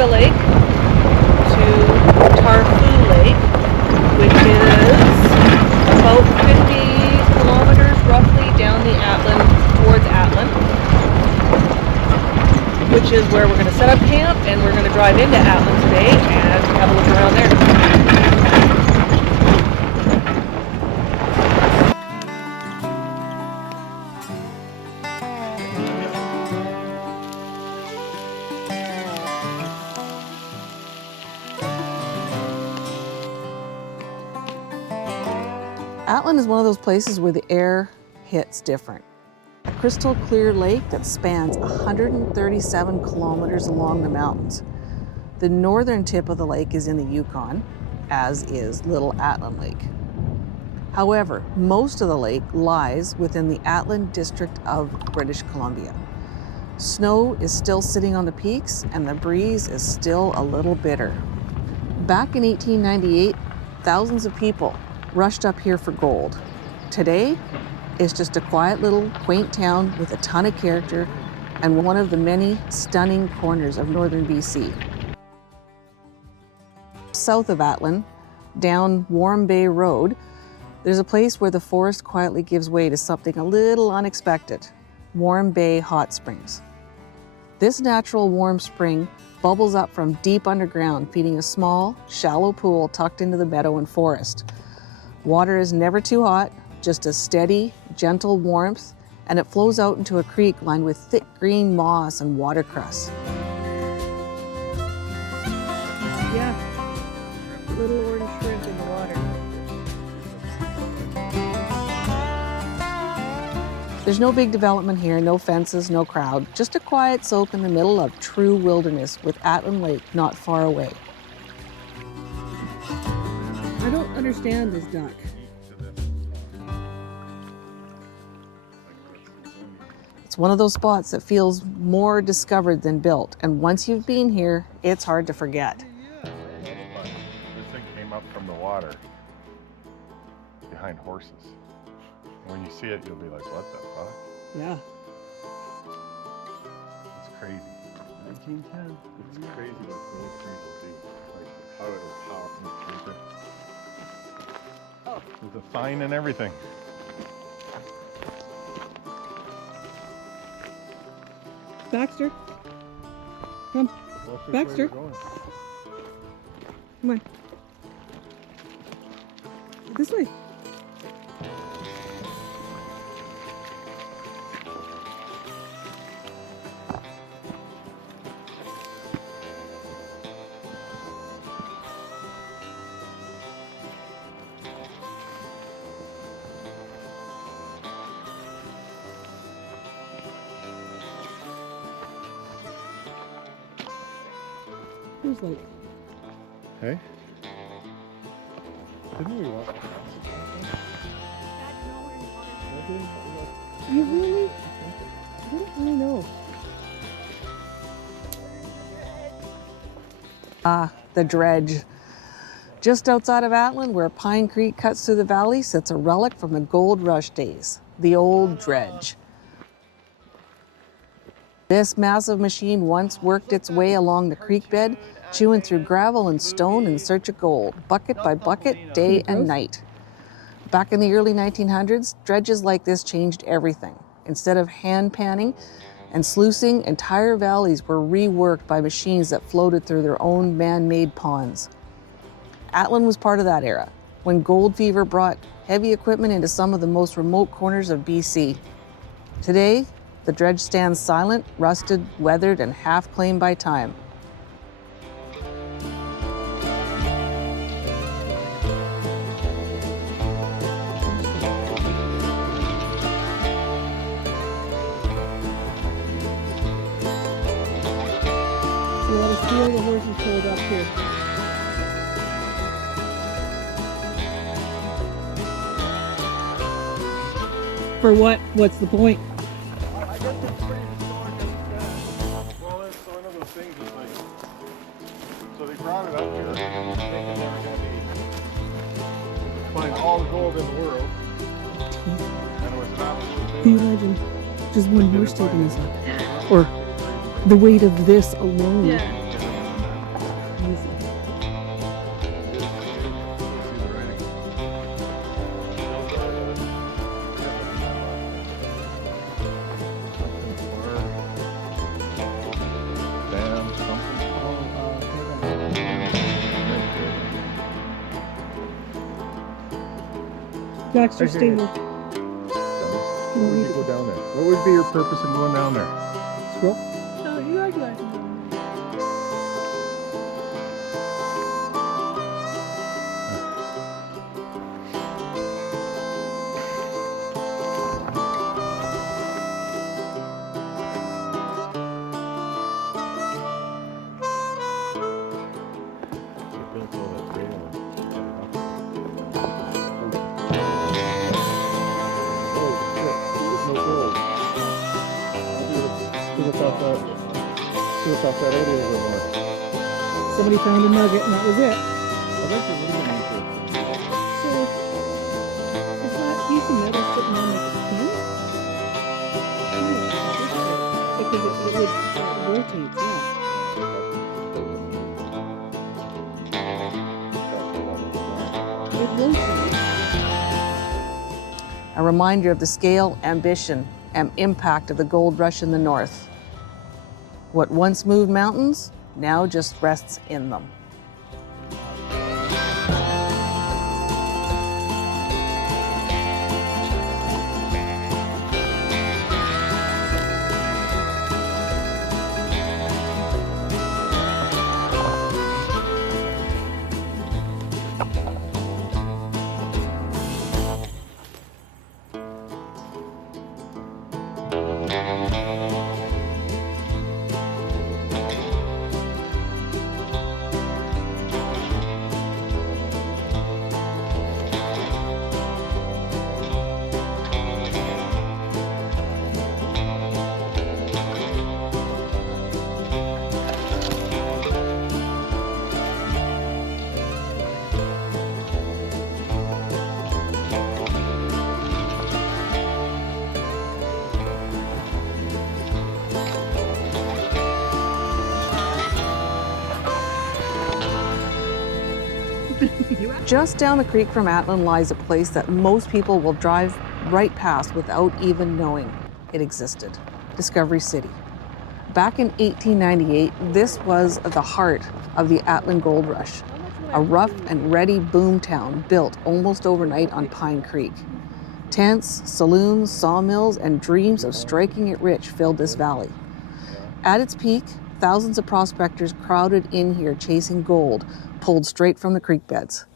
Katoga Lake to Tarfu Lake, which is about 50 kilometers roughly down the Atlin, towards Atlin, which is where we're going to set up camp, and we're going to drive into Atlin today and have a look around there. Atlin is one of those places where the air hits different. A crystal clear lake that spans 137 kilometers along the mountains. The northern tip of the lake is in the Yukon, as is Little Atlin Lake. However, most of the lake lies within the Atlin district of British Columbia. Snow is still sitting on the peaks and the breeze is still a little bitter. Back in 1898, thousands of people rushed up here for gold. Today, it's just a quiet little quaint town with a ton of character and one of the many stunning corners of northern BC. South of Atlin, down Warm Bay Road, there's a place where the forest quietly gives way to something a little unexpected, Warm Bay Hot Springs. This natural warm spring bubbles up from deep underground, feeding a small, shallow pool tucked into the meadow and forest. Water is never too hot, just a steady, gentle warmth, and it flows out into a creek lined with thick green moss and watercress. Yeah, little orange shrimp in the water. There's no big development here, no fences, no crowd, just a quiet soak in the middle of true wilderness with Atlin Lake not far away. I don't understand this duck. It's one of those spots that feels more discovered than built, and once you've been here, it's hard to forget. This thing came up from the water behind horses. When you see it, you'll be like, what the fuck? Yeah. It's crazy. 1910. It's crazy what those things will do. Like how it'll power in the future. Oh. With the fine and everything. Baxter, come. Baxter. Come on. This way. Who's like? Hey? Didn't we walk across it? You really? I don't really know. The dredge. Just outside of Atlin, where Pine Creek cuts through the valley, sits a relic from the gold rush days, the old dredge. This massive machine once worked its way along the creek bed, chewing through gravel and stone in search of gold, bucket by bucket, day and night. Back in the early 1900s, dredges like this changed everything. Instead of hand panning and sluicing, entire valleys were reworked by machines that floated through their own man-made ponds. Atlin was part of that era, when gold fever brought heavy equipment into some of the most remote corners of BC. Today, the dredge stands silent, rusted, weathered, and half claimed by time. See a lot of steel the horses pulled up here. For what? What's the point? I guess it's pretty historic. Well, it's one of those things that's like, so they brought it up here thinking they were going to find all the gold in the world. And it was an absolute. Can you imagine just one horse taking this up? Or the weight of this alone? Yeah. Easy. Dexter, stay with. Why would you go down there? What would be your purpose in going down there? Scroll. No, you are glad to know. Off that area a little more. Somebody found a nugget and that was it. I bet there would have been anything. So, it's not a piece of metal sitting on like a pin? Because it rotates, yeah. It rotates. A reminder of the scale, ambition, and impact of the gold rush in the north. What once moved mountains now just rests in them. Just down the creek from Atlin lies a place that most people will drive right past without even knowing it existed, Discovery City. Back in 1898, this was the heart of the Atlin Gold Rush, a rough and ready boom town built almost overnight on Pine Creek. Tents, saloons, sawmills, and dreams of striking it rich filled this valley. At its peak, thousands of prospectors crowded in here chasing gold, pulled straight from the creek beds.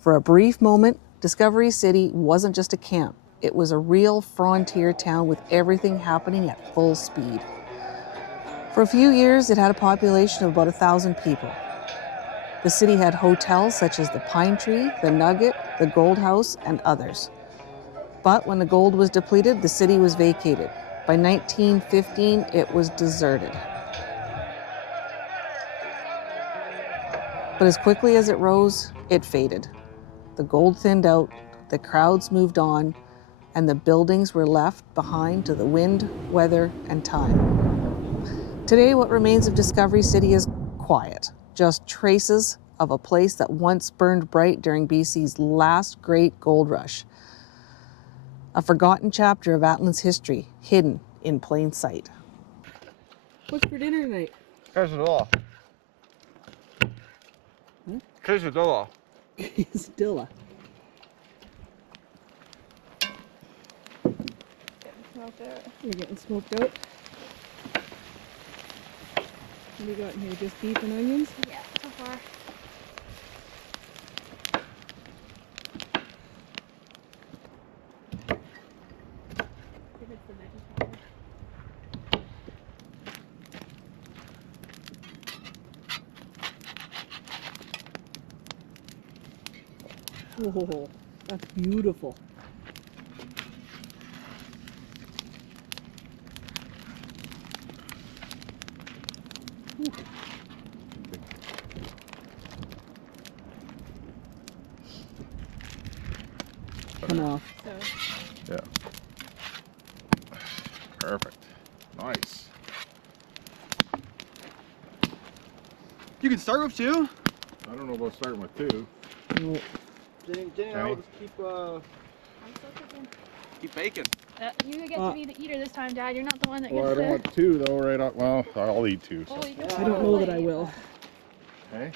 For a brief moment, Discovery City wasn't just a camp. It was a real frontier town with everything happening at full speed. For a few years, it had a population of about 1,000 people. The city had hotels such as the Pine Tree, the Nugget, the Gold House, and others. But when the gold was depleted, the city was vacated. By 1915, it was deserted. But as quickly as it rose, it faded. The gold thinned out, the crowds moved on, and the buildings were left behind to the wind, weather, and time. Today, what remains of Discovery City is quiet, just traces of a place that once burned bright during BC's last great gold rush. A forgotten chapter of Atlin's history, hidden in plain sight. What's for dinner tonight? Quesadilla. Quesadilla. Quesadilla. You're getting smoked out. What do you got in here? Just beef and onions? Yeah, so far. If it's the veggie powder. Oh, that's beautiful. Come off. Yeah. Perfect. Nice. You can start with 2. I don't know about starting with 2. Jenny and I will just keep I'm still cooking. keep baking. You get to be the eater this time, Dad. You're not the one that Well, I gets don't to. want 2 though right off. Well, I'll eat 2. So. Oh, you can I don't know that I will.